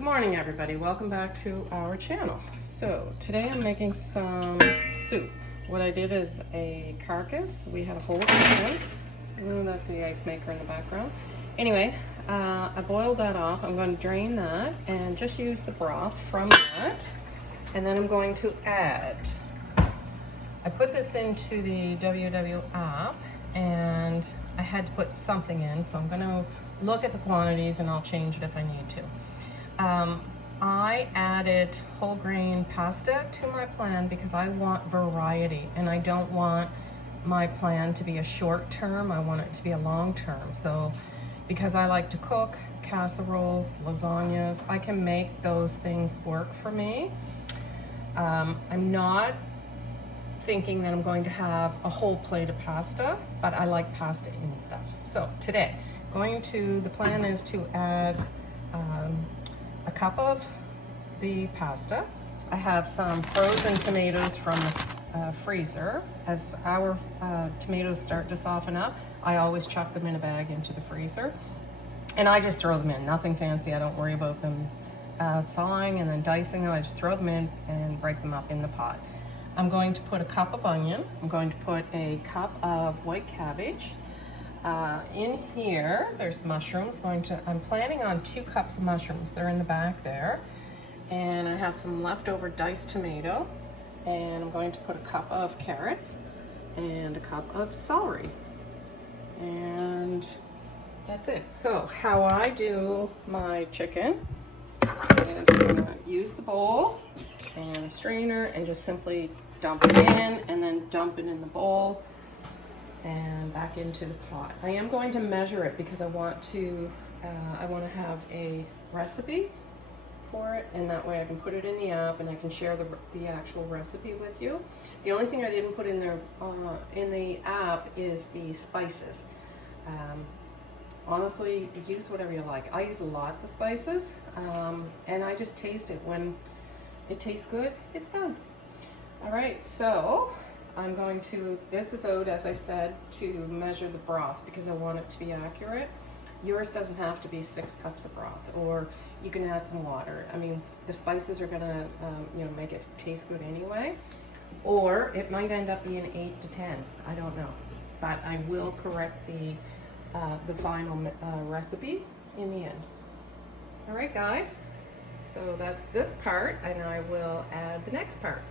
Good morning, everybody. Welcome back to our channel. So today I'm making some soup. What I did is a carcass. We had a whole chicken. Oh, that's the ice maker in the background. Anyway, I boiled that off. I'm going to drain that and just use the broth from that. And then I'm going to add, I put this into the WW app and I had to put something in, so I'm going to look at the quantities and I'll change it if I need to. I added whole grain pasta to my plan because I want variety and I don't want my plan to be a short term, I want it to be a long term. So because I like to cook casseroles, lasagnas, I can make those things work for me. I'm not thinking that I'm going to have a whole plate of pasta, but I like pasta in stuff. So today, the plan is to add a cup of the pasta. I have some frozen tomatoes from the freezer. As our tomatoes start to soften up, I always chuck them in a bag into the freezer. And I just throw them in, nothing fancy. I don't worry about them thawing and then dicing them. I just throw them in and break them up in the pot. I'm going to put a cup of onion. I'm going to put a cup of white cabbage. In here, there's mushrooms. I'm planning on 2 cups of mushrooms. They're in the back there. And I have some leftover diced tomato. And I'm going to put a cup of carrots and a cup of celery. And that's it. So how I do my chicken is I'm gonna use the bowl and a strainer and just simply dump it in and then dump it in the bowl and back into the pot. I am going to measure it because I want to have a recipe for it, and that way I can put it in the app and I can share the actual recipe with you. The only thing I didn't put in there in the app is the spices. Honestly, use whatever you like. I use lots of spices, and I just taste it. When it tastes good, it's done. All right, so I'm going to, this is out, as I said, to measure the broth because I want it to be accurate. Yours doesn't have to be 6 cups of broth, or you can add some water. I mean, the spices are gonna, make it taste good anyway. Or it might end up being 8 to 10. I don't know, but I will correct the final recipe in the end. All right, guys. So that's this part, and I will add the next part.